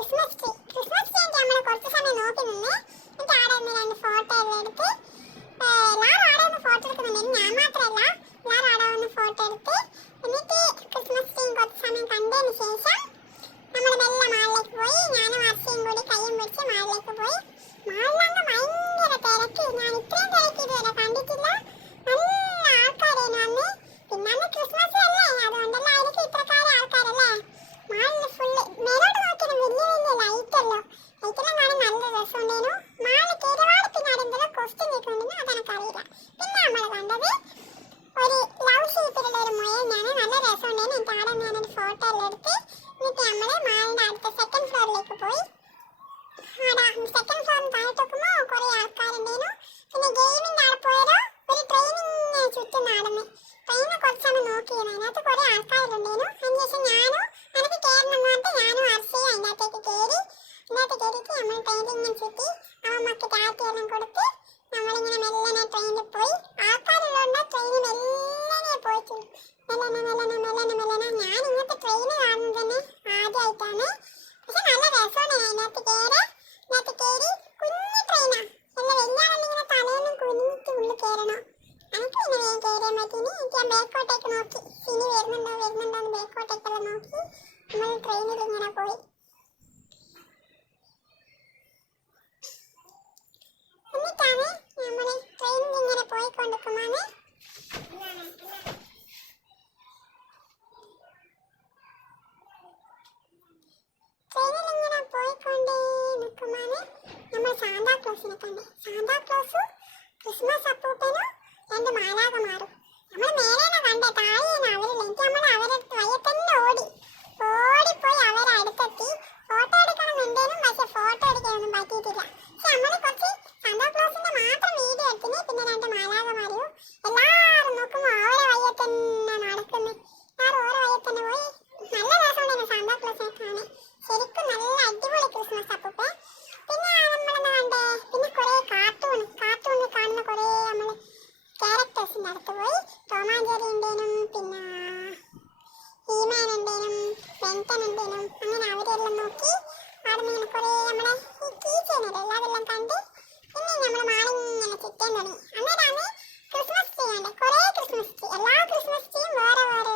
Christmas tree നമ്മൾ കുറച്ച് സമയം നോക്കി നിന്ന് എന്നിട്ട് ആടെ നിന്ന് രണ്ട് ഫോട്ടോ എല്ലാം എടുത്ത് എല്ലാവരും ആടെ ഒന്ന് ഫോട്ടോ എടുക്കുന്നുണ്ട്. ഞാൻ മാത്രമല്ല, എല്ലാവരും ആടെ ഒന്ന് ഫോട്ടോ എടുത്ത് എന്നിട്ട് ക്രിസ്മസ് ട്രീ കുറച്ച് സമയം കണ്ടതിന് ശേഷം നമ്മൾ മെല്ലെ മാളിലേക്ക് പോയി. ഞാനും അർച്ചയും കൂടി കയ്യും പിടിച്ച് മാളിലേക്ക് പോയി. മാളിലാണ്ട് ഭയങ്കര തിരക്ക്. ഞാൻ ഇത്രയും തിരക്ക് ഇതുവരെ കണ്ടിട്ടില്ല. നല്ല ആൾക്കാരേനു അന്ന്. പിന്നെ അന്ന് ക്രിസ്മസ് അല്ലേ, അതുകൊണ്ടല്ല ആയിരിക്കും ഇത്രക്കാരം ആൾക്കാരല്ലേ. മാളിൽ ഫുള്ള് മേലോട്ട് നോക്കിയാലും വലിയ വലിയ ലൈറ്റല്ലോ, ലൈറ്റെല്ലാം കാണാൻ നല്ല രസമുണ്ടേനു. മാളിൽ കയറിവാട് പിന്നെ അതെന്തെല്ലോ ക്വസ്റ്റ്യൻ കേൾക്കുന്നുണ്ടെന്ന് അതെനിക്കറിയില്ല. പിന്നെ നമ്മൾ കണ്ടത് ഒരു ലവ് ഷേപ്പിലുള്ള ഒരു മുയലിനാണ്. നല്ല രസമുണ്ടേനു. എന്നിട്ട് അവിടെ ഞാനൊരു ഫോട്ടോ എല്ലാം എടുത്ത് എന്നിട്ട് നമ്മൾ മാളിൻ്റെ അടുത്ത സെക്കൻഡ് ഫ്ലോറിലേക്ക് പോയി. അവിടെ സെക്കൻഡ് ഫ്ലോറിന് താഴോട്ട് നോക്കുമ്പോൾ കുറേ ആൾക്കാരുണ്ടേനു. പിന്നെ ഗെയിമിൻ്റെ അവിടെ പോയാലോ ഒരു ട്രെയിനിങ് ചുറ്റും നടന്ന് ട്രെയിനിനെ കുറച്ച് സമയം നോക്കിയിരുന്നു. അതിനകത്ത് കുറേ ആൾക്കാരുണ്ടേനു. അതിനുശേഷം ഞാനും എനിക്ക് കയറണം എന്ന് പറഞ്ഞിട്ട് ഞാനും അർച്ചയും അതിൻ്റെ അകത്തേക്ക് കയറി. അതിനകത്ത് കയറിയിട്ട് നമ്മൾ ട്രെയിനിൽ ഇങ്ങനെ ചുറ്റി അമ്മമ്മക്ക് ടാറ്റയെല്ലാം കൊടുത്ത് നമ്മളിങ്ങനെ മെല്ലനെ ട്രെയിനിൽ പോയി. ആൾക്കാരുള്ളതുകൊണ്ട് ട്രെയിൻ മെല്ലനെ പോയിട്ടുള്ളൂ. ഞാൻ ഇങ്ങനത്തെ ട്രെയിൻ കാണുന്നത് തന്നെ ആദ്യമായിട്ടാണ്. പക്ഷെ നല്ല രസമാണ്. അതിനകത്ത് കയറി കുഞ്ഞു ട്രെയിനാണ്. നല്ല വലിയ ആളിങ്ങനെ തലയൊന്നും കുനിഞ്ഞിട്ട് ഉള്ളിൽ കയറണം. എനിക്ക് പിന്നെ വേഗം കയറിയാൻ പറ്റിനി. എനിക്ക് ഞാൻ ബേക്കോട്ടേക്ക് നോക്കി സിനി വരുന്നുണ്ടോന്ന് ബേക്കോട്ടേക്കെല്ലാം നോക്കി നമ്മൾ ട്രെയിനിൽ ഇങ്ങനെ പോയി. എന്നിട്ടാണ് നമ്മൾ ട്രെയിനിൽ ഇങ്ങനെ പോയിക്കൊണ്ടിരിക്കുമ്പോൾ നമ്മൾ സാന്താക്ലോസിനെ കണ്ടേ. സാന്താക്ലോസും ക്രിസ്മസ് അപ്പൂപ്പനും രണ്ട് മാലാഖമാരും. നമ്മൾ മേലേനെ കണ്ടേ, താഴെയാണ് അവരില്ല. എനിക്ക് നമ്മൾ അവരെ വയ്യ തന്നെ ഓടിപ്പോയി അവരെ അടുത്തെത്തി. ഫോട്ടോ എടുക്കണമെന്നുണ്ടേനും പക്ഷെ ഫോട്ടോ എടുക്കാനൊന്നും പറ്റിയിട്ടില്ല. പക്ഷെ നമ്മൾ കുറച്ച് സാന്താക്ലോസിന്റെ മാത്രം വീഡിയോ എടുത്തിന്. പിന്നെ രണ്ട് മാലാഖമാരെയും എല്ലാവരും നോക്കുമ്പോൾ അവരെ വയ്യ തന്നെ നടക്കുന്നു. എല്ലാവരും ഓരോ വയ്യ തന്നെ പോയി. നല്ല രസമുണ്ടായിരുന്നു സാന്താക്ലോസിനെ കാണാൻ. ശരിക്കും നല്ല അടിപൊളി ക്രിസ്മസ് അപ്പൂപ്പ. പിന്നെ നമ്മളെന്താ കണ്ടേ, പിന്നെ കുറേ കാർട്ടൂണിൽ കാണുന്ന കുറേ നമ്മൾ ക്യാരക്ടേഴ്സിൻ്റെ അടുത്ത് പോയി. ടോമാഞ്ചേരി ഉണ്ടേനും പിന്നെ ഹീമാൻ ഉണ്ടേനും ബെൻടൻ ഉണ്ടേനും. അങ്ങനെ അവരെല്ലാം നോക്കി അവിടെ നിന്ന് കുറേ നമ്മളെ ഈ കീച്ചേനല്ലേ അതെല്ലാം കണ്ട് പിന്നെ നമ്മൾ മാളിങ്ങനെ ചുറ്റാൻ തുടങ്ങി. അന്നേരമാണ് ക്രിസ്മസ് ട്രീ കണ്ടേ. കുറേ ക്രിസ്മസ് ട്രീ, എല്ലാ ക്രിസ്മസ് ട്രീയും വേറെ വേറെ